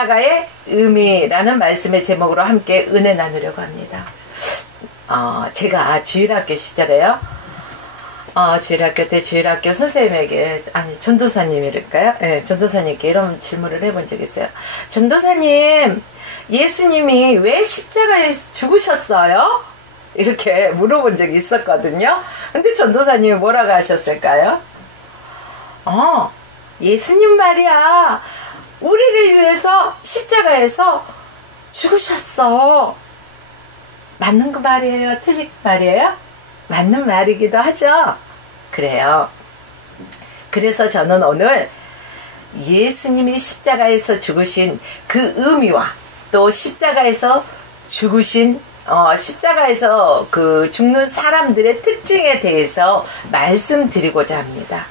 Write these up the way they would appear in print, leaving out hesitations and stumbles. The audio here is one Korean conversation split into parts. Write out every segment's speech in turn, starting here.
십자가의 의미라는 말씀의 제목으로 함께 은혜 나누려고 합니다. 제가 주일학교 시절에요. 주일학교 때 주일학교 선생님에게, 전도사님일까요? 네, 전도사님께 이런 질문을 해본 적이 있어요. 전도사님, 예수님이 왜 십자가에 죽으셨어요? 이렇게 물어본 적이 있었거든요. 근데 전도사님이 뭐라고 하셨을까요? 예수님 말이야, 우리를 위해서 십자가에서 죽으셨어. 맞는 그 말이에요? 틀린 말이에요? 맞는 말이기도 하죠. 그래요. 그래서 저는 오늘 예수님이 십자가에서 죽으신 그 의미와 또 십자가에서 죽으신 십자가에서 그 죽는 사람들의 특징에 대해서 말씀드리고자 합니다.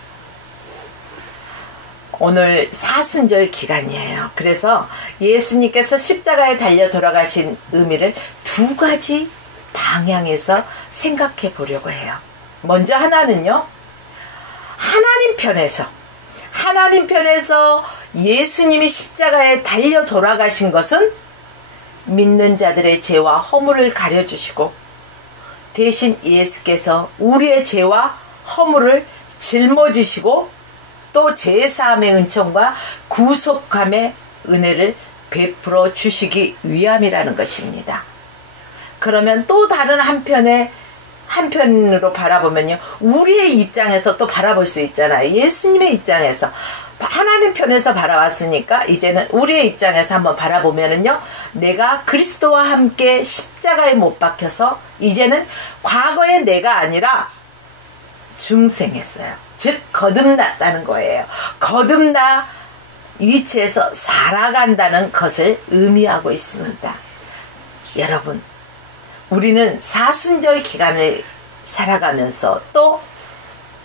오늘 사순절 기간이에요. 그래서 예수님께서 십자가에 달려 돌아가신 의미를 두 가지 방향에서 생각해 보려고 해요. 먼저 하나는요, 하나님 편에서 예수님이 십자가에 달려 돌아가신 것은 믿는 자들의 죄와 허물을 가려주시고, 대신 예수께서 우리의 죄와 허물을 짊어지시고 또 제사함의 은총과 구속함의 은혜를 베풀어 주시기 위함이라는 것입니다. 그러면 또 다른 한편으로 바라보면요, 우리의 입장에서 또 바라볼 수 있잖아요. 예수님의 입장에서, 하나님 편에서 바라왔으니까 이제는 우리의 입장에서 한번 바라보면은요, 내가 그리스도와 함께 십자가에 못 박혀서 이제는 과거의 내가 아니라 중생했어요. 즉 거듭났다는 거예요. 거듭나 위치에서 살아간다는 것을 의미하고 있습니다. 여러분, 우리는 사순절 기간을 살아가면서 또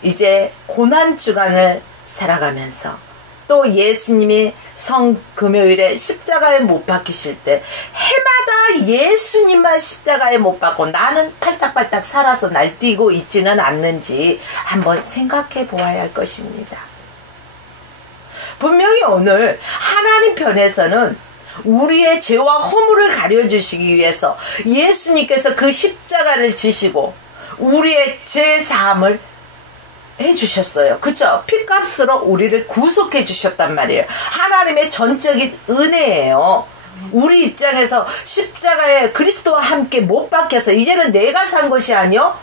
이제 고난주간을 살아가면서 또 예수님이 성금요일에 십자가에 못 박히실 때 해마다 예수님만 십자가에 못 박고 나는 팔딱팔딱 살아서 날뛰고 있지는 않는지 한번 생각해 보아야 할 것입니다. 분명히 오늘 하나님 편에서는 우리의 죄와 허물을 가려주시기 위해서 예수님께서 그 십자가를 지시고 우리의 죄 사함을 해주셨어요. 그쵸? 피값으로 우리를 구속해 주셨단 말이에요. 하나님의 전적인 은혜예요. 우리 입장에서 십자가에 그리스도와 함께 못 박혀서 이제는 내가 산 것이 아니요,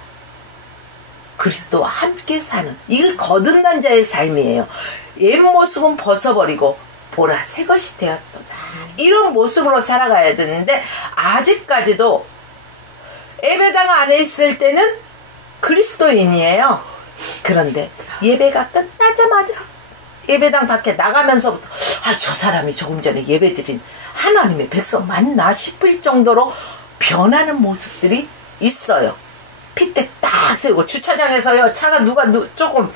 그리스도와 함께 사는, 이게 거듭난 자의 삶이에요. 옛 모습은 벗어버리고 보라 새 것이 되었도다, 이런 모습으로 살아가야 되는데, 아직까지도 예배당 안에 있을 때는 그리스도인이에요. 그런데 예배가 끝나자마자 예배당 밖에 나가면서부터 저 사람이 조금 전에 예배드린 하나님의 백성 맞나 싶을 정도로 변하는 모습들이 있어요. 핏대 딱 세우고 주차장에서요, 차가 조금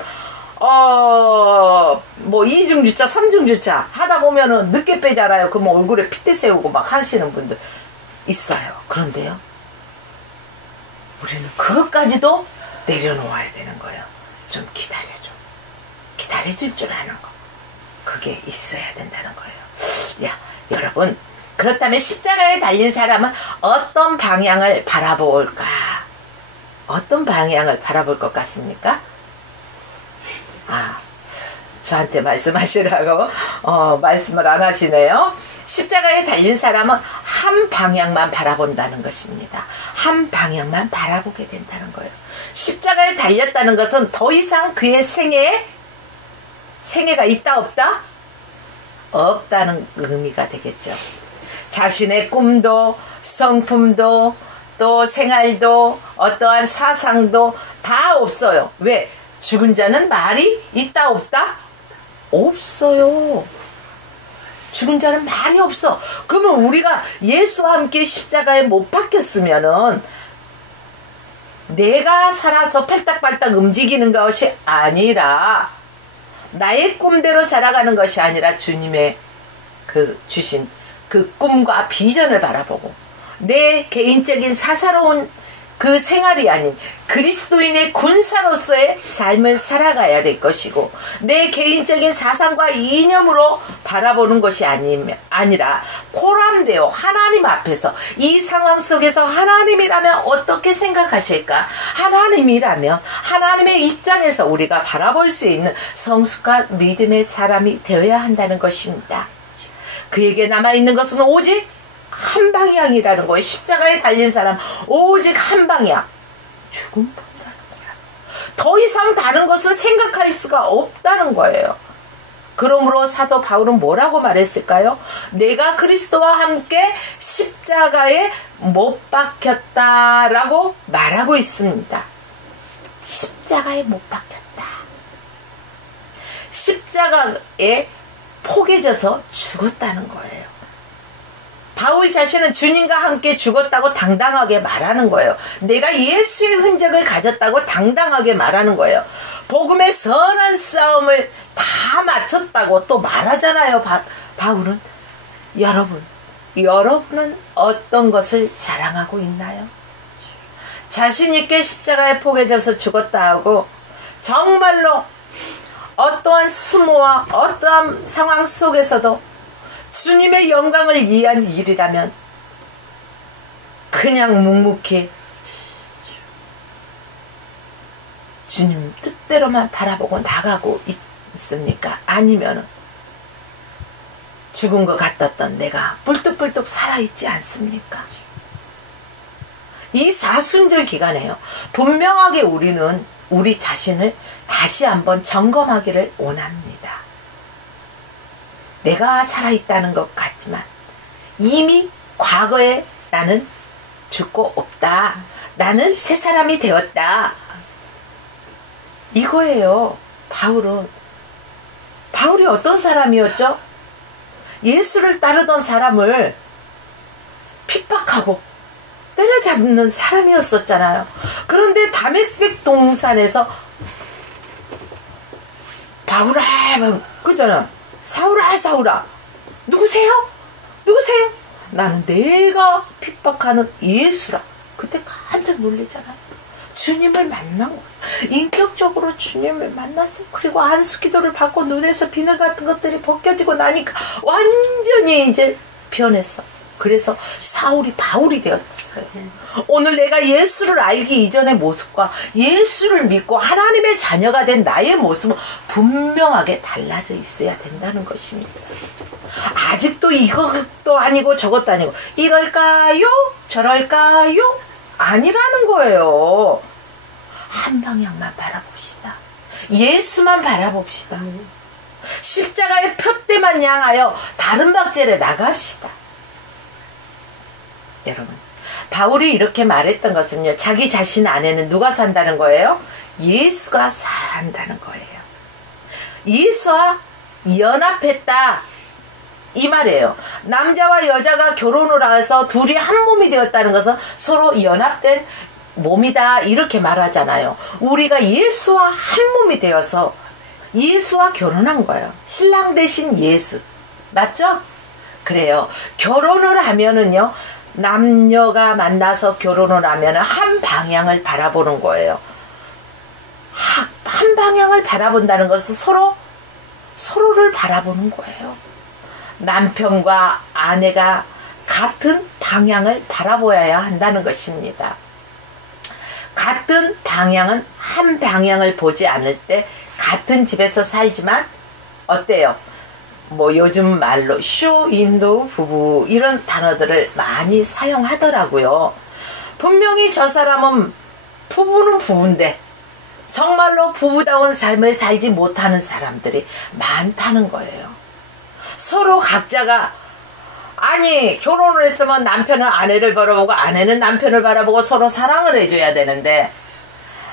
뭐 2중 주차 3중 주차 하다 보면은 늦게 빼잖아요. 그러면 얼굴에 핏대 세우고 막 하시는 분들 있어요. 그런데요, 우리는 그것까지도 내려놓아야 되는 거예요. 좀 기다려줘. 기다려줄 줄 아는 거. 그게 있어야 된다는 거예요. 여러분, 그렇다면 십자가에 달린 사람은 어떤 방향을 바라볼까? 어떤 방향을 바라볼 것 같습니까? 저한테 말씀하시라고 말씀을 안 하시네요. 십자가에 달린 사람은 한 방향만 바라본다는 것입니다. 한 방향만 바라보게 된다는 거예요. 십자가에 달렸다는 것은 더 이상 그의 생애가 있다 없다? 없다는 의미가 되겠죠. 자신의 꿈도 성품도 또 생활도 어떠한 사상도 다 없어요. 왜? 죽은 자는 말이 있다 없다? 없어요. 죽은 자는 말이 없어. 그러면 우리가 예수와 함께 십자가에 못 박혔으면은 내가 살아서 팔딱팔딱 움직이는 것이 아니라, 나의 꿈대로 살아가는 것이 아니라 주님의 주신 그 꿈과 비전을 바라보고 내 개인적인 사사로운 그 생활이 아닌 그리스도인의 군사로서의 삶을 살아가야 될 것이고, 내 개인적인 사상과 이념으로 바라보는 것이 아니라 코람되어 하나님 앞에서 이 상황 속에서 하나님이라면 어떻게 생각하실까? 하나님이라면 하나님의 입장에서 우리가 바라볼 수 있는 성숙한 믿음의 사람이 되어야 한다는 것입니다. 그에게 남아있는 것은 오직 한 방향이라는 거예요. 십자가에 달린 사람 오직 한 방향, 죽음뿐이라는 거예요. 더 이상 다른 것은 생각할 수가 없다는 거예요. 그러므로 사도 바울은 뭐라고 말했을까요? 내가 그리스도와 함께 십자가에 못 박혔다라고 말하고 있습니다. 십자가에 못 박혔다. 십자가에 포개져서 죽었다는 거예요. 바울 자신은 주님과 함께 죽었다고 당당하게 말하는 거예요. 내가 예수의 흔적을 가졌다고 당당하게 말하는 거예요. 복음의 선한 싸움을 다 마쳤다고 또 말하잖아요. 바울은. 여러분은 어떤 것을 자랑하고 있나요? 자신 있게 십자가에 포개져서 죽었다 하고 정말로 어떠한 수모와 어떠한 상황 속에서도 주님의 영광을 위한 일이라면 그냥 묵묵히 주님 뜻대로만 바라보고 나가고 있습니까? 아니면 죽은 것 같았던 내가 뿔뚝뿔뚝 살아있지 않습니까? 이 사순절 기간에요. 분명하게 우리는 우리 자신을 다시 한번 점검하기를 원합니다. 내가 살아있다는 것 같지만 이미 과거에 나는 죽고 없다. 나는 새 사람이 되었다. 이거예요. 바울이 어떤 사람이었죠? 예수를 따르던 사람을 핍박하고 때려잡는 사람이었었잖아요. 그런데 다메섹 동산에서 바울아 그러잖아. 사울아 누구세요? 나는 내가 핍박하는 예수라. 그때 깜짝 놀라잖아요. 주님을 만난 거예요. 인격적으로 주님을 만났어. 그리고 안수기도를 받고 눈에서 비늘 같은 것들이 벗겨지고 나니까 완전히 이제 변했어. 그래서 사울이 바울이 되었어요. 오늘 내가 예수를 알기 이전의 모습과 예수를 믿고 하나님의 자녀가 된 나의 모습은 분명하게 달라져 있어야 된다는 것입니다. 아직도 이것도 아니고 저것도 아니고 이럴까요? 저럴까요? 아니라는 거예요. 한 방향만 바라봅시다. 예수만 바라봅시다. 십자가의 표대만 향하여 다른 박질에 나갑시다. 여러분, 바울이 이렇게 말했던 것은요, 자기 자신 안에는 누가 산다는 거예요? 예수가 산다는 거예요. 예수와 연합했다 이 말이에요. 남자와 여자가 결혼을 해서 둘이 한 몸이 되었다는 것은 서로 연합된 몸이다 이렇게 말하잖아요. 우리가 예수와 한 몸이 되어서 예수와 결혼한 거예요. 신랑 대신 예수. 맞죠? 그래요. 결혼을 하면은요, 남녀가 만나서 결혼을 하면 한 방향을 바라보는 거예요. 한 방향을 바라본다는 것은 서로를 바라보는 거예요. 남편과 아내가 같은 방향을 바라보아야 한다는 것입니다. 같은 방향은 한 방향을 보지 않을 때 같은 집에서 살지만 어때요? 뭐 요즘 말로 쇼윈도우 부부 이런 단어들을 많이 사용하더라고요. 분명히 저 사람은 부부는 부부인데 정말로 부부다운 삶을 살지 못하는 사람들이 많다는 거예요. 서로 각자가 아니 결혼을 했으면 남편은 아내를 바라보고 아내는 남편을 바라보고 서로 사랑을 해줘야 되는데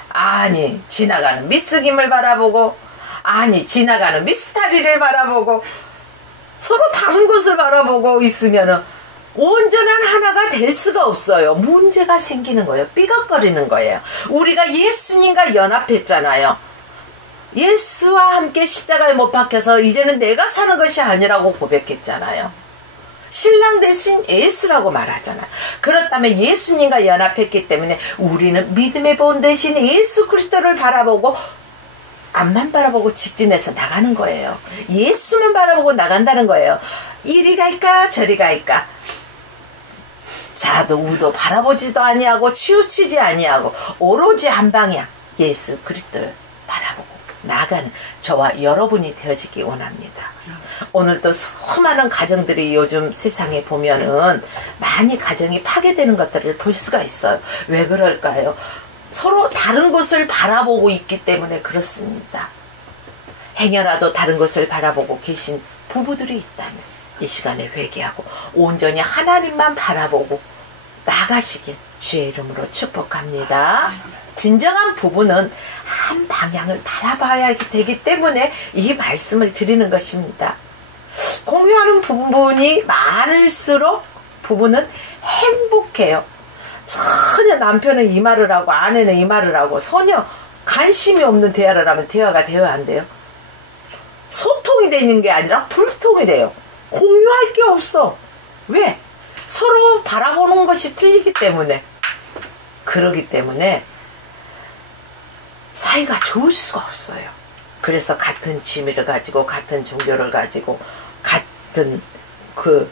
아니 지나가는 미스 김을 바라보고 아니 지나가는 미스타리를 바라보고 서로 다른 곳을 바라보고 있으면 온전한 하나가 될 수가 없어요. 문제가 생기는 거예요. 삐걱거리는 거예요. 우리가 예수님과 연합했잖아요. 예수와 함께 십자가에 못 박혀서 이제는 내가 사는 것이 아니라고 고백했잖아요. 신랑 대신 예수라고 말하잖아요. 그렇다면 예수님과 연합했기 때문에 우리는 믿음의 본 대신 예수 그리스도를 바라보고 앞만 바라보고 직진해서 나가는 거예요. 예수만 바라보고 나간다는 거예요. 이리 갈까 저리 갈까, 좌도 우도 바라보지도 아니하고 치우치지 아니하고 오로지 한 방향 예수 그리스도를 바라보고 나가는 저와 여러분이 되어지기 원합니다. 오늘도 수많은 가정들이 요즘 세상에 보면은 많이 가정이 파괴되는 것들을 볼 수가 있어요. 왜 그럴까요? 서로 다른 곳을 바라보고 있기 때문에 그렇습니다. 행여라도 다른 곳을 바라보고 계신 부부들이 있다면 이 시간에 회개하고 온전히 하나님만 바라보고 나가시길 주의 이름으로 축복합니다. 진정한 부부는 한 방향을 바라봐야 되기 때문에 이 말씀을 드리는 것입니다. 공유하는 부분이 많을수록 부부는 행복해요. 전혀 남편은 이 말을 하고 아내는 이 말을 하고 전혀 관심이 없는 대화를 하면 대화가 되어야 안 돼요. 소통이 되는 게 아니라 불통이 돼요. 공유할 게 없어. 왜? 서로 바라보는 것이 틀리기 때문에. 그러기 때문에 사이가 좋을 수가 없어요. 그래서 같은 취미를 가지고 같은 종교를 가지고 같은 그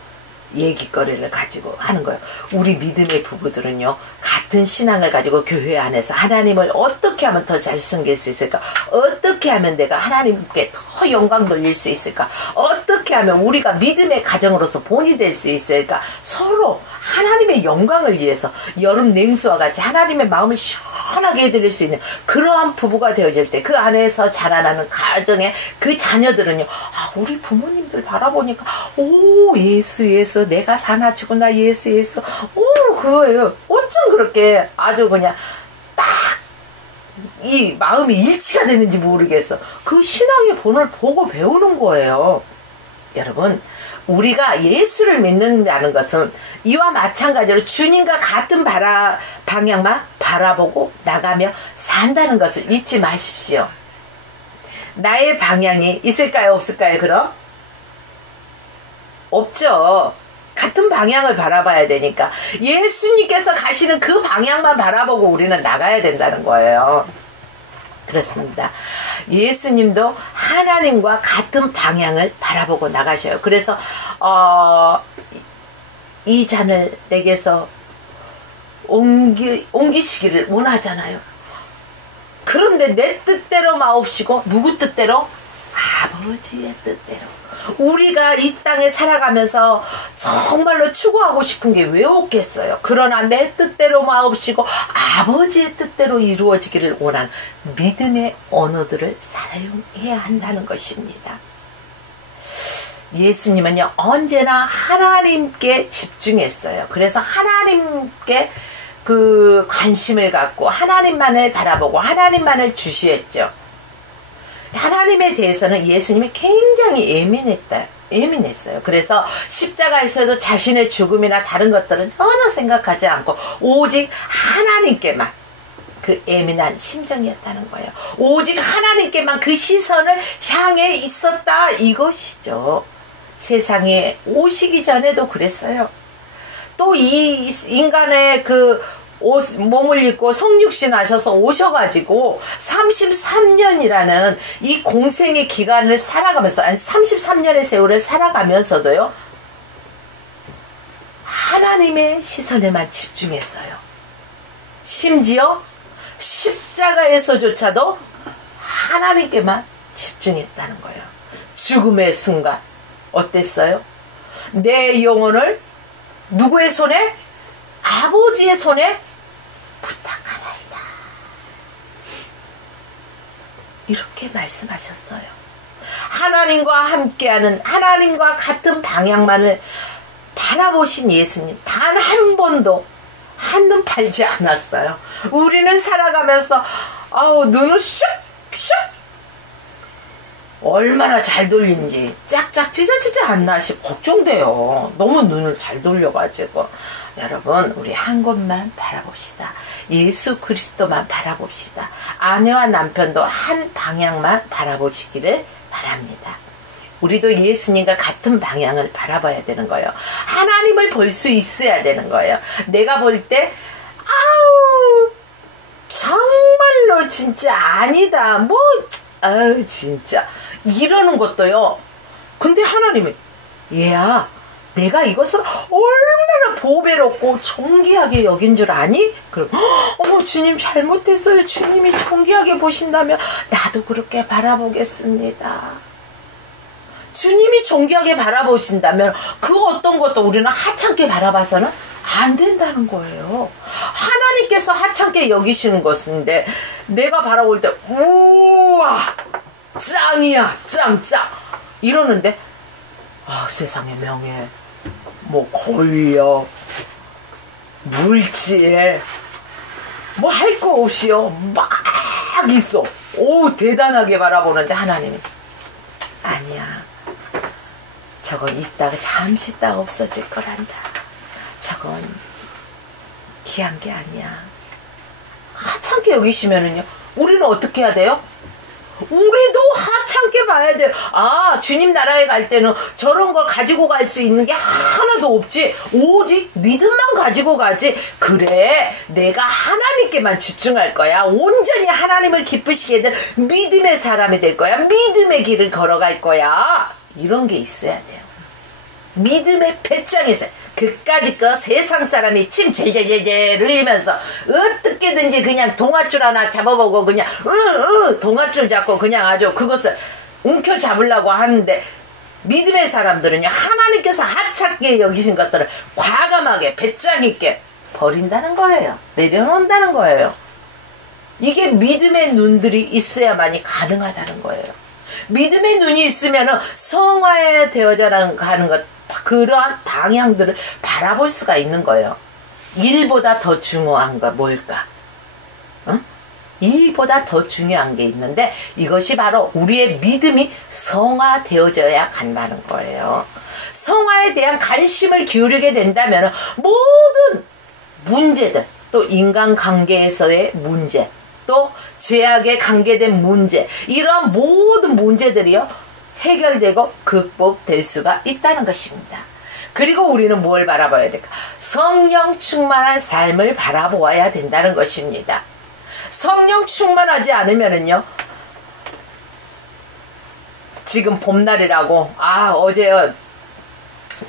얘기거리를 가지고 하는 거예요. 우리 믿음의 부부들은요, 같은 신앙을 가지고 교회 안에서 하나님을 어떻게 하면 더 잘 섬길 수 있을까? 어떻게 하면 내가 하나님께 더 영광 돌릴 수 있을까? 어떻게 하면 우리가 믿음의 가정으로서 본이 될 수 있을까? 서로 하나님의 영광을 위해서 여름 냉수와 같이 하나님의 마음을 시원하게 해드릴 수 있는 그러한 부부가 되어질 때 그 안에서 자라나는 가정의 그 자녀들은요, 아, 우리 부모님들 바라보니까 오, 예수 내가 사나치구나, 예수 오, 그거예요. 어쩜 그렇게 아주 그냥 딱 이 마음이 일치가 되는지 모르겠어. 그 신앙의 본을 보고 배우는 거예요. 여러분, 우리가 예수를 믿는다는 것은 이와 마찬가지로 주님과 같은 방향만 바라보고 나가며 산다는 것을 잊지 마십시오. 나의 방향이 있을까요, 없을까요? 그럼? 없죠. 같은 방향을 바라봐야 되니까 예수님께서 가시는 그 방향만 바라보고 우리는 나가야 된다는 거예요. 그렇습니다. 예수님도 하나님과 같은 방향을 바라보고 나가셔요. 그래서 이 잔을 내게서 옮기시기를 원하잖아요. 그런데 내 뜻대로 마옵시고 누구 뜻대로? 아버지의 뜻대로. 우리가 이 땅에 살아가면서 정말로 추구하고 싶은 게 왜 없겠어요? 그러나 내 뜻대로 마옵시고 아버지의 뜻대로 이루어지기를 원하는 믿음의 언어들을 사용해야 한다는 것입니다. 예수님은요, 언제나 하나님께 집중했어요. 그래서 하나님께 그 관심을 갖고 하나님만을 바라보고 하나님만을 주시했죠. 하나님에 대해서는 예수님이 굉장히 예민했어요. 그래서 십자가에서도 자신의 죽음이나 다른 것들은 전혀 생각하지 않고 오직 하나님께만 그 예민한 심정이었다는 거예요. 오직 하나님께만 그 시선을 향해 있었다, 이것이죠. 세상에 오시기 전에도 그랬어요. 또 이 인간의 그 몸을 입고 성육신 하셔서 오셔가지고 33년이라는 이 공생의 기간을 살아가면서, 아니 33년의 세월을 살아가면서도요, 하나님의 시선에만 집중했어요. 심지어 십자가에서조차도 하나님께만 집중했다는 거예요. 죽음의 순간 어땠어요? 내 영혼을 누구의 손에? 아버지의 손에 부탁하나이다. 이렇게 말씀하셨어요. 하나님과 함께하는, 하나님과 같은 방향만을 바라보신 예수님, 단 한 번도 한눈 팔지 않았어요. 우리는 살아가면서 눈을 슉슉 얼마나 잘 돌린지 짝짝 찢어지지 않나 싶어 걱정돼요. 너무 눈을 잘 돌려가지고. 여러분, 우리 한 곳만 바라봅시다. 예수 그리스도만 바라봅시다. 아내와 남편도 한 방향만 바라보시기를 바랍니다. 우리도 예수님과 같은 방향을 바라봐야 되는 거예요. 하나님을 볼 수 있어야 되는 거예요. 내가 볼 때 아우 정말로 진짜 아니다 뭐 아우 진짜 이러는 것도요. 근데 하나님은 얘야 내가 이것을 얼마나 보배롭고 존귀하게 여긴 줄 아니? 그럼 어머 주님 잘못했어요. 주님이 존귀하게 보신다면 나도 그렇게 바라보겠습니다. 주님이 존귀하게 바라보신다면 그 어떤 것도 우리는 하찮게 바라봐서는 안 된다는 거예요. 하나님께서 하찮게 여기시는 것인데 내가 바라볼 때 우와 짱이야 짱 이러는데 세상의 명예 뭐 권력 물질 뭐 할 거 없이요 막 있어. 오 대단하게 바라보는데 하나님이 아니야 저건 있다가 잠시 있다가 없어질 거란다. 저건 귀한 게 아니야. 하찮게 여기시면은요 우리는 어떻게 해야 돼요? 우리도 하찮게 봐야 돼요. 아 주님 나라에 갈 때는 저런 걸 가지고 갈 수 있는 게 하나도 없지. 오직 믿음만 가지고 가지. 그래 내가 하나님께만 집중할 거야. 온전히 하나님을 기쁘시게 될 믿음의 사람이 될 거야. 믿음의 길을 걸어갈 거야. 이런 게 있어야 돼요. 믿음의 배짱에서 그까짓 거 세상 사람이 침 제제제제 흘리면서 어떻게든지 그냥 동아줄 하나 잡아보고 그냥 동아줄 잡고 그냥 아주 그것을 움켜잡으려고 하는데 믿음의 사람들은요 하나님께서 하찮게 여기신 것들을 과감하게 배짱 있게 버린다는 거예요. 내려놓는다는 거예요. 이게 믿음의 눈들이 있어야만이 가능하다는 거예요. 믿음의 눈이 있으면은 성화에 되어져 가는 것 그러한 방향들을 바라볼 수가 있는 거예요. 일보다 더 중요한 거 뭘까? 응? 일보다 더 중요한 게 있는데 이것이 바로 우리의 믿음이 성화되어져야 간다는 거예요. 성화에 대한 관심을 기울이게 된다면 모든 문제들 또 인간관계에서의 문제 또 죄악에 관계된 문제 이러한 모든 문제들이요 해결되고 극복될 수가 있다는 것입니다. 그리고 우리는 뭘 바라봐야 될까? 성령 충만한 삶을 바라보아야 된다는 것입니다. 성령 충만하지 않으면은요 지금 봄날이라고 어제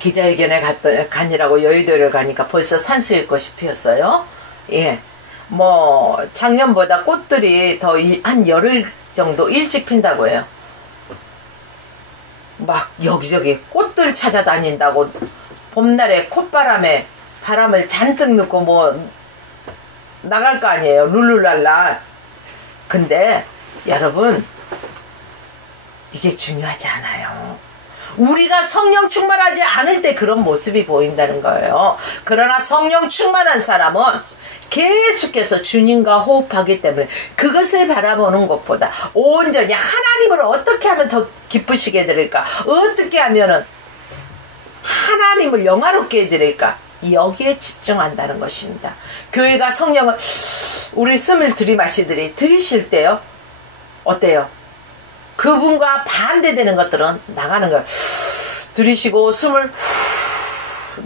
기자회견에 가니라고 여의도를 가니까 벌써 산수유꽃이 피었어요. 예, 뭐 작년보다 꽃들이 더 한 열흘 정도 일찍 핀다고 해요. 막 여기저기 꽃들 찾아다닌다고 봄날에 콧바람에 바람을 잔뜩 넣고 뭐 나갈 거 아니에요. 룰루랄라. 근데 여러분 이게 중요하지 않아요. 우리가 성령 충만하지 않을 때 그런 모습이 보인다는 거예요. 그러나 성령 충만한 사람은 계속해서 주님과 호흡하기 때문에 그것을 바라보는 것보다 온전히 하나님을 어떻게 하면 더 기쁘시게 해드릴까, 어떻게 하면은 하나님을 영화롭게 해드릴까, 여기에 집중한다는 것입니다. 교회가 성령을 우리 숨을 들이실 때요 어때요? 그분과 반대되는 것들은 나가는 거예요. 들이쉬고 숨을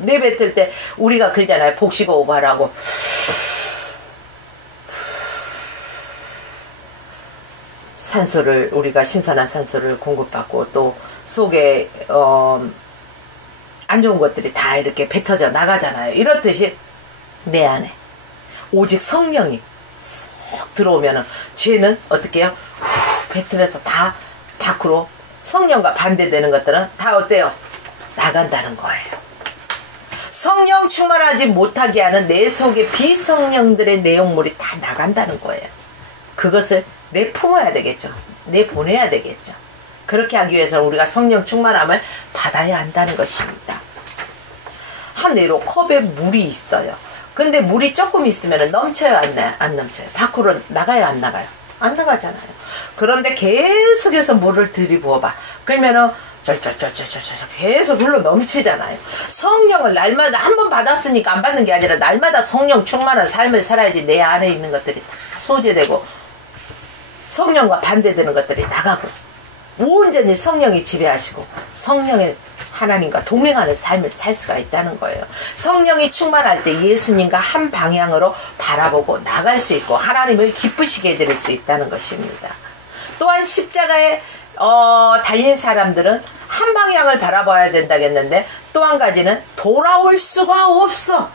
내뱉을 때 우리가 그러잖아요. 복식호 오발하고 산소를 우리가 신선한 산소를 공급받고 또 속에 안 좋은 것들이 다 이렇게 뱉어져 나가잖아요. 이렇듯이 내 안에 오직 성령이 쏙 들어오면은 죄는 어떻게 해요? 뱉으면서 다 밖으로 성령과 반대되는 것들은 다 어때요? 나간다는 거예요. 성령 충만하지 못하게 하는 내 속의 비성령들의 내용물이 다 나간다는 거예요. 그것을 내품어야 되겠죠. 내보내야 되겠죠. 그렇게 하기 위해서는 우리가 성령 충만함을 받아야 한다는 것입니다. 한 예로 컵에 물이 있어요. 근데 물이 조금 있으면 넘쳐요, 안 넘쳐요? 밖으로 나가요, 안 나가요? 안 나가잖아요. 그런데 계속해서 물을 들이부어봐. 그러면은 계속 흘러 넘치잖아요. 성령을 날마다 한 번 받았으니까 안 받는 게 아니라 날마다 성령 충만한 삶을 살아야지 내 안에 있는 것들이 다 소재되고 성령과 반대되는 것들이 나가고 온전히 성령이 지배하시고 성령의 하나님과 동행하는 삶을 살 수가 있다는 거예요. 성령이 충만할 때 예수님과 한 방향으로 바라보고 나갈 수 있고 하나님을 기쁘시게 해드릴 수 있다는 것입니다. 또한 십자가에 달린 사람들은 한 방향을 바라봐야 된다겠는데 또 한 가지는 돌아올 수가 없어.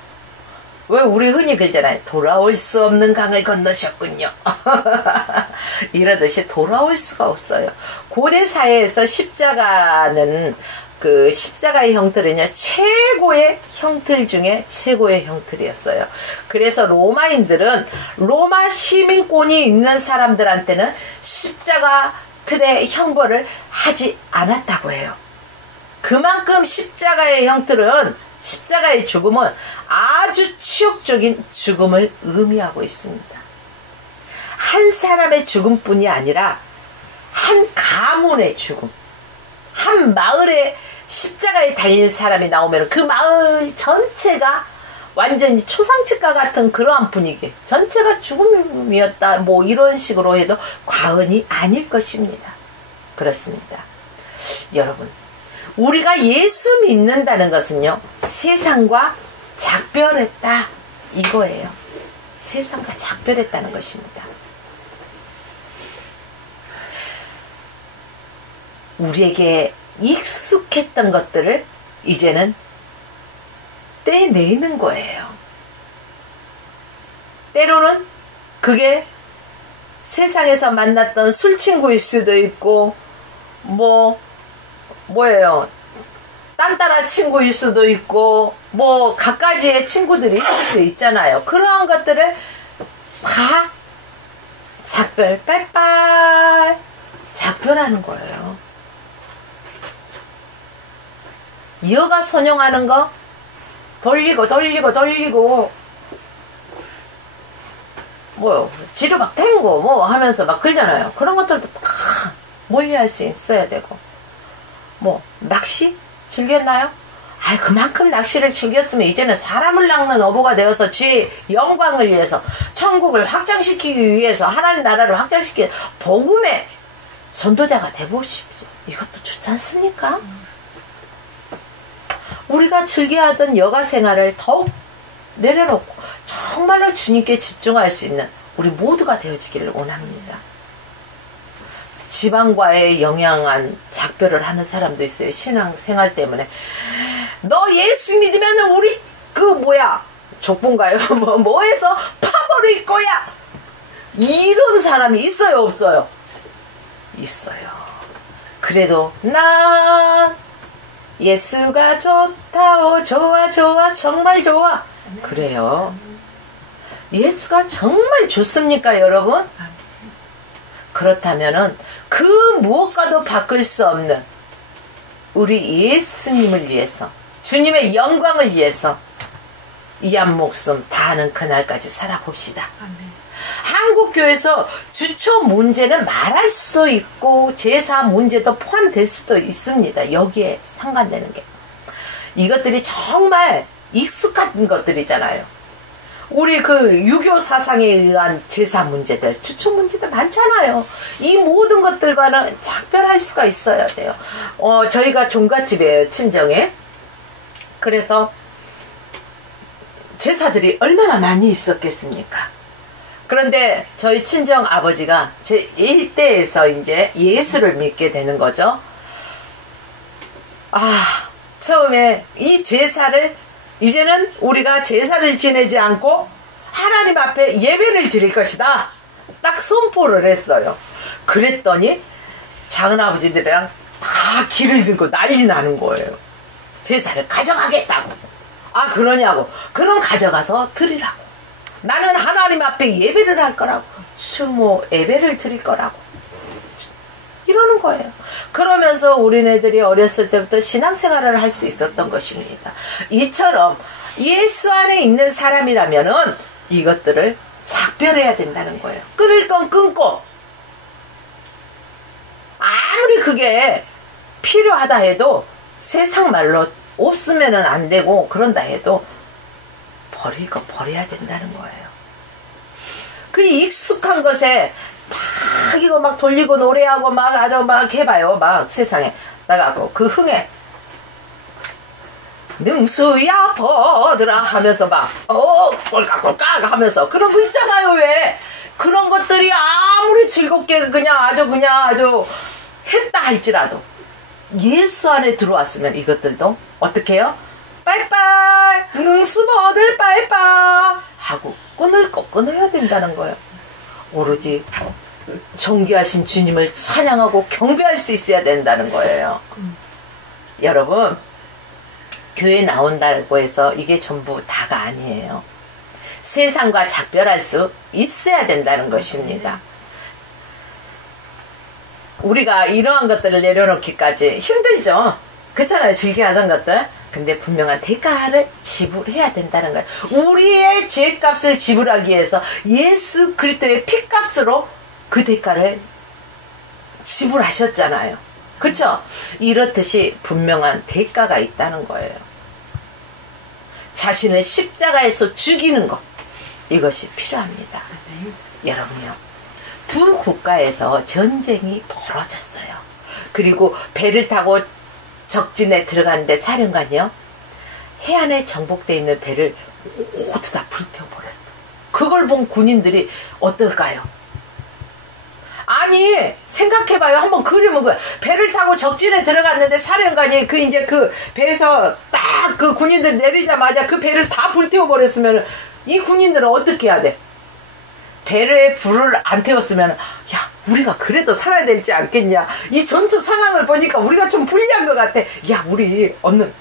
왜 우리 흔히 그러잖아요. 돌아올 수 없는 강을 건너셨군요. 이러듯이 돌아올 수가 없어요. 고대 사회에서 십자가는 그 십자가의 형틀은요, 최고의 형틀 중에 최고의 형틀이었어요. 그래서 로마인들은 로마 시민권이 있는 사람들한테는 십자가 틀의 형벌을 하지 않았다고 해요. 그만큼 십자가의 형틀은, 십자가의 죽음은 아주 치욕적인 죽음을 의미하고 있습니다. 한 사람의 죽음뿐이 아니라 한 가문의 죽음, 한 마을에 십자가에 달린 사람이 나오면 그 마을 전체가 완전히 초상집과 같은 그러한 분위기, 전체가 죽음이었다, 뭐 이런 식으로 해도 과언이 아닐 것입니다. 그렇습니다. 여러분, 우리가 예수 믿는다는 것은요, 세상과 작별했다 이거예요. 세상과 작별했다는 것입니다. 우리에게 익숙했던 것들을 이제는 떼내는 거예요. 때로는 그게 세상에서 만났던 술친구일 수도 있고 뭐예요, 딴따라 친구일 수도 있고 뭐 갖가지의 친구들이 있을 수 있잖아요. 그러한 것들을 다 작별, 빠이빠이 작별하는 거예요. 여가 선용하는 거 돌리고 뭐요, 지르박 탱고 뭐 하면서 막 그러잖아요. 그런 것들도 다 멀리할 수 있어야 되고, 뭐 낚시 즐겼나요? 그만큼 낚시를 즐겼으면 이제는 사람을 낚는 어부가 되어서 주의 영광을 위해서, 천국을 확장시키기 위해서, 하나님 나라를 확장시키기 위해서 복음의 전도자가 되보십시오. 이것도 좋지 않습니까? 우리가 즐겨하던 여가 생활을 더욱 내려놓고 정말로 주님께 집중할 수 있는 우리 모두가 되어지기를 원합니다. 지방과의 영향한 작별을 하는 사람도 있어요. 신앙생활 때문에. 너 예수 믿으면 우리 족본가요? 뭐해서 파버릴 거야. 이런 사람이 있어요, 없어요? 있어요. 그래도 난 예수가 좋다오, 좋아 정말 좋아. 그래요. 예수가 정말 좋습니까, 여러분? 그렇다면은 그 무엇과도 바꿀 수 없는 우리 예수님을 위해서, 주님의 영광을 위해서 이 한 목숨 다하는 그날까지 살아봅시다. 한국교회에서 주초 문제는 말할 수도 있고 제사 문제도 포함될 수도 있습니다. 여기에 상관되는 게 이것들이 정말 익숙한 것들이잖아요. 우리 그 유교 사상에 의한 제사 문제들, 주초 문제들 많잖아요. 이 모든 것들과는 작별할 수가 있어야 돼요. 저희가 종갓집이에요, 친정에. 그래서 제사들이 얼마나 많이 있었겠습니까? 그런데 저희 친정 아버지가 제 일대에서 이제 예수를 믿게 되는 거죠. 처음에 이 제사를, 이제는 우리가 제사를 지내지 않고 하나님 앞에 예배를 드릴 것이다, 딱 선포를 했어요. 그랬더니 작은아버지들이랑 다 길을 들고 난리 나는 거예요. 제사를 가져가겠다고. 그러냐고. 그럼 가져가서 드리라고. 나는 하나님 앞에 예배를 할 거라고, 추모 예배를 드릴 거라고 이러는 거예요. 그러면서 우리네들이 어렸을 때부터 신앙생활을 할 수 있었던 것입니다. 이처럼 예수 안에 있는 사람이라면은 이것들을 작별해야 된다는 거예요. 끊을 건 끊고, 아무리 그게 필요하다 해도, 세상 말로 없으면은 안 되고 그런다 해도 버려야 된다는 거예요. 그 익숙한 것에 이거 막 돌리고 노래하고 막 아주 막 해봐요. 막 세상에 나가고 그 흥에 능수야 버드라 하면서 막 꼴깍꼴깍 하면서 그런 거 있잖아요. 왜 그런 것들이 아무리 즐겁게 그냥 아주 했다 할지라도 예수 안에 들어왔으면 이것들도 어떻게 해요? 빠이빠이 능수 버들 빠이빠이 하고 끈을 꼭 끊어야 된다는 거예요. 오로지 존귀하신 주님을 찬양하고 경배할 수 있어야 된다는 거예요. 여러분, 교회 나온다고 해서 이게 전부 다가 아니에요. 세상과 작별할 수 있어야 된다는 것입니다. 우리가 이러한 것들을 내려놓기까지 힘들죠. 그렇잖아요. 즐겨 하던 것들. 근데 분명한 대가를 지불해야 된다는 거예요. 우리의 죄값을 지불하기 위해서 예수 그리스도의 피값으로 그 대가를 지불하셨잖아요. 그렇죠? 이렇듯이 분명한 대가가 있다는 거예요. 자신을 십자가에서 죽이는 것, 이것이 필요합니다. 여러분요, 두 국가에서 전쟁이 벌어졌어요. 그리고 배를 타고 적진에 들어갔는데 사령관이요, 해안에 정복되어 있는 배를 모두 다 불태워버렸어. 그걸 본 군인들이 어떨까요? 아니, 생각해봐요. 한번 그리면 그 배를 타고 적진에 들어갔는데 사령관이 그 배에서 딱 그 군인들 내리자마자 그 배를 다 불태워버렸으면 이 군인들은 어떻게 해야 돼? 배에 불을 안 태웠으면, 야, 우리가 그래도 살아야 되지 않겠냐? 이 전투 상황을 보니까 우리가 좀 불리한 것 같아. 야, 우리 얼른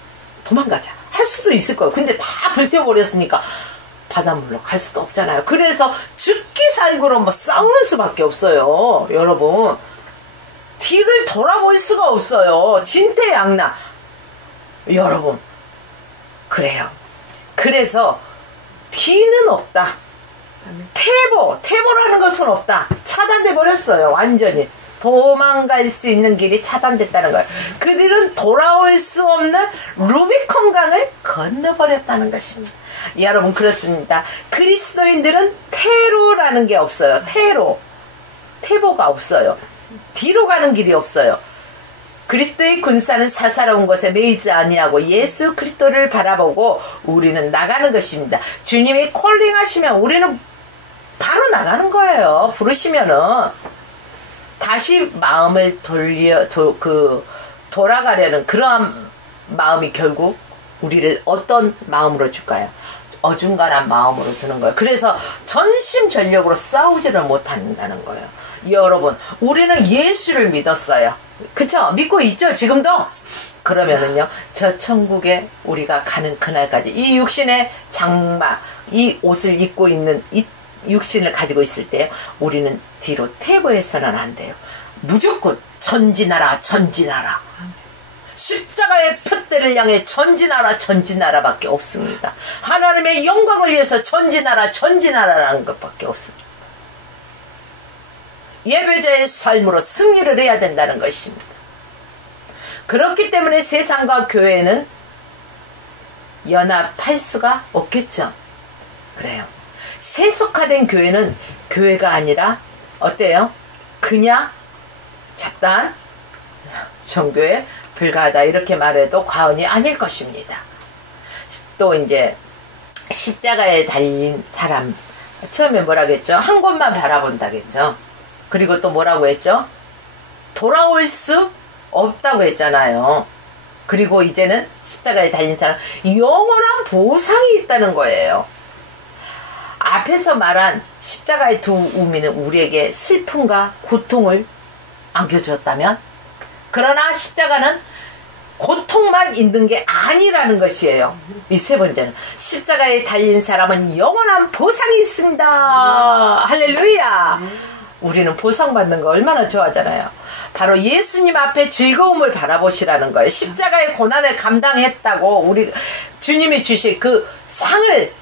도망가자. 할 수도 있을 거예요. 근데 다 불태워버렸으니까 바닷물로 갈 수도 없잖아요. 그래서 죽기 살고로 뭐 싸우는 수밖에 없어요. 여러분, 뒤를 돌아볼 수가 없어요. 진퇴양난. 여러분, 그래요. 그래서 뒤는 없다. 태보라는 것은 없다. 차단돼 버렸어요. 완전히 도망갈 수 있는 길이 차단됐다는 거예요. 그들은 돌아올 수 없는 루비콘 강을 건너버렸다는 것입니다. 여러분, 그렇습니다. 그리스도인들은 테로라는 게 없어요. 태보가 없어요. 뒤로 가는 길이 없어요. 그리스도의 군사는 사사로운 것에 매이지 아니하고 예수 그리스도를 바라보고 우리는 나가는 것입니다. 주님이 콜링하시면 우리는 바로 나가는 거예요. 부르시면은 다시 마음을 돌아가려는 그러한 마음이 결국 우리를 어떤 마음으로 줄까요? 어중간한 마음으로 드는 거예요. 그래서 전심전력으로 싸우지를 못한다는 거예요. 여러분, 우리는 예수를 믿었어요. 그쵸? 믿고 있죠? 지금도? 그러면은요, 저 천국에 우리가 가는 그날까지 이 육신의 장막, 이 옷을 입고 있는 이 육신을 가지고 있을 때 우리는 뒤로 퇴보해서는 안 돼요. 무조건 전진하라. 십자가의 푯대를 향해 전진하라 밖에 없습니다. 하나님의 영광을 위해서 전진하라라는 것밖에 없습니다. 예배자의 삶으로 승리를 해야 된다는 것입니다. 그렇기 때문에 세상과 교회는 연합할 수가 없겠죠. 그래요. 세속화된 교회는 교회가 아니라 어때요? 그냥 잡다한 종교에 불과하다, 이렇게 말해도 과언이 아닐 것입니다. 또 이제 십자가에 달린 사람, 처음에 뭐라고 했죠? 한 곳만 바라본다겠죠. 그리고 또 뭐라고 했죠? 돌아올 수 없다고 했잖아요. 그리고 이제는 십자가에 달린 사람, 영원한 보상이 있다는 거예요. 앞에서 말한 십자가의 두 우미는 우리에게 슬픔과 고통을 안겨주었다면, 그러나 십자가는 고통만 있는 게 아니라는 것이에요. 이 세 번째는 십자가에 달린 사람은 영원한 보상이 있습니다. 할렐루야. 우리는 보상받는 거 얼마나 좋아하잖아요. 바로 예수님 앞에 즐거움을 바라보시라는 거예요. 십자가의 고난을 감당했다고 우리 주님이 주실 그 상을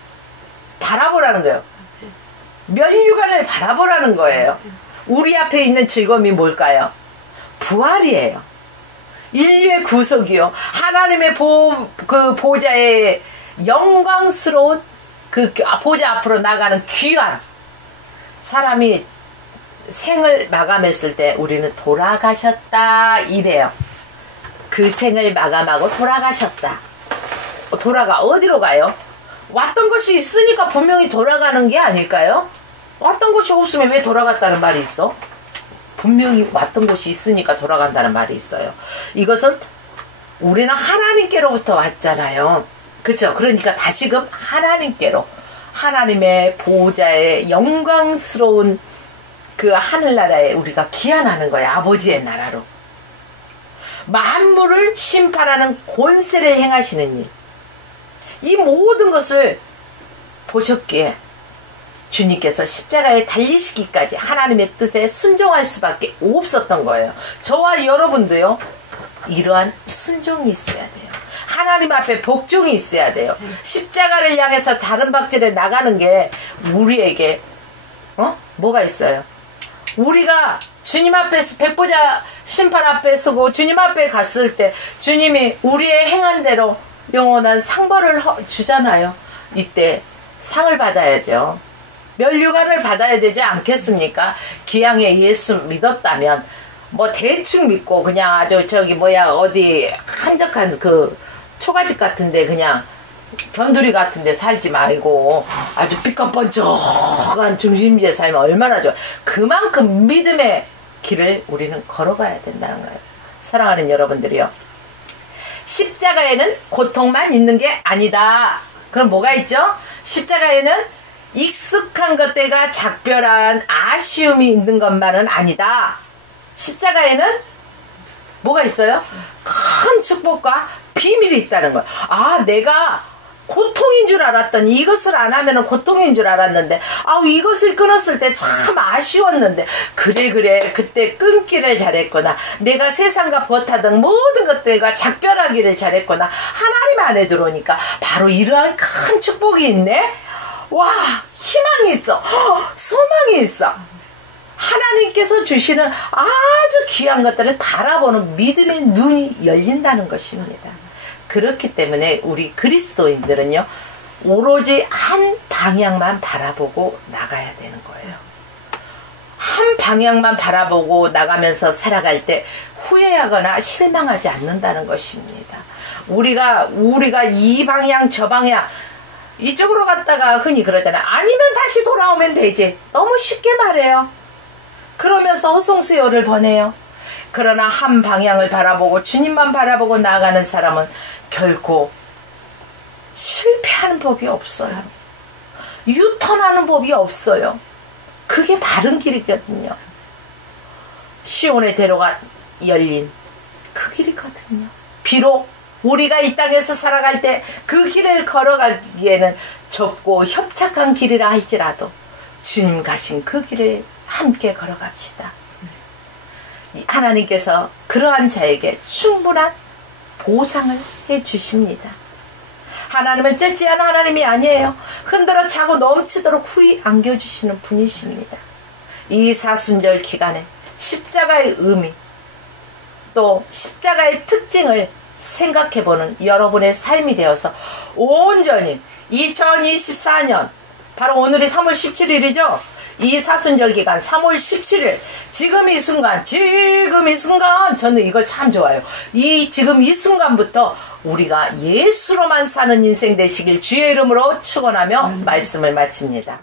바라보라는 거예요. 면류관을 바라보라는 거예요. 우리 앞에 있는 즐거움이 뭘까요? 부활이에요. 인류의 구속이요. 하나님의 그 보좌의 영광스러운 그 보좌 앞으로 나가는 귀한, 사람이 생을 마감했을 때 우리는 돌아가셨다 이래요. 그 생을 마감하고 돌아가셨다. 돌아가 어디로 가요? 왔던 것이 있으니까 분명히 돌아가는 게 아닐까요? 왔던 것이 없으면 왜 돌아갔다는 말이 있어? 분명히 왔던 곳이 있으니까 돌아간다는 말이 있어요. 이것은 우리는 하나님께로부터 왔잖아요. 그렇죠? 그러니까 다시금 하나님께로, 하나님의 보호자의 영광스러운 그 하늘나라에 우리가 귀환하는 거야. 아버지의 나라로. 만물을 심판하는 권세를 행하시는 일, 이 모든 것을 보셨기에 주님께서 십자가에 달리시기까지 하나님의 뜻에 순종할 수밖에 없었던 거예요. 저와 여러분도요, 이러한 순종이 있어야 돼요. 하나님 앞에 복종이 있어야 돼요. 십자가를 향해서 다른 박질에 나가는 게 우리에게 뭐가 있어요? 우리가 주님 앞에서 백보자 심판 앞에 서고 주님 앞에 갔을 때 주님이 우리의 행한 대로 영원한 상벌을 주잖아요. 이때 상을 받아야죠. 면류관을 받아야 되지 않겠습니까? 기왕에 예수 믿었다면 뭐 대충 믿고 그냥 아주 어디 한적한 그 초가집 같은데 그냥 견두리 같은데 살지 말고 아주 삐까뻔쩍한 중심지에 살면 얼마나 좋아. 그만큼 믿음의 길을 우리는 걸어가야 된다는 거예요. 사랑하는 여러분들이요, 십자가에는 고통만 있는 게 아니다. 그럼 뭐가 있죠? 십자가에는 익숙한 것들과 작별한 아쉬움이 있는 것만은 아니다. 십자가에는 뭐가 있어요? 큰 축복과 비밀이 있다는 거예요. 아, 내가 고통인 줄 알았더니 이것을 안 하면 고통인 줄 알았는데, 이것을 끊었을 때 참 아쉬웠는데, 그래 그때 끊기를 잘했구나. 내가 세상과 버타던 모든 것들과 작별하기를 잘했구나. 하나님 안에 들어오니까 바로 이러한 큰 축복이 있네. 와, 희망이 있어. 소망이 있어. 하나님께서 주시는 아주 귀한 것들을 바라보는 믿음의 눈이 열린다는 것입니다. 그렇기 때문에 우리 그리스도인들은요, 오로지 한 방향만 바라보고 나가야 되는 거예요. 한 방향만 바라보고 나가면서 살아갈 때 후회하거나 실망하지 않는다는 것입니다. 우리가 이 방향 저 방향 이쪽으로 갔다가 흔히 그러잖아요. 아니면 다시 돌아오면 되지. 너무 쉽게 말해요. 그러면서 허송세월을 보내요. 그러나 한 방향을 바라보고 주님만 바라보고 나아가는 사람은 결코 실패하는 법이 없어요. 유턴하는 법이 없어요. 그게 바른 길이거든요. 시온의 대로가 열린 그 길이거든요. 비록 우리가 이 땅에서 살아갈 때 그 길을 걸어가기에는 좁고 협착한 길이라 할지라도 주님 가신 그 길을 함께 걸어갑시다. 하나님께서 그러한 자에게 충분한 보상을 해주십니다. 하나님은 째찌한 하나님이 아니에요. 흔들어 차고 넘치도록 후히 안겨주시는 분이십니다. 이 사순절 기간에 십자가의 의미, 또 십자가의 특징을 생각해보는 여러분의 삶이 되어서 온전히 2024년, 바로 오늘이 3월 17일이죠. 이 사순절 기간 3월 17일, 지금 이 순간 저는 이걸 참 좋아요. 지금 이 순간부터 우리가 예수로만 사는 인생 되시길 주의 이름으로 축원하며 말씀을 마칩니다.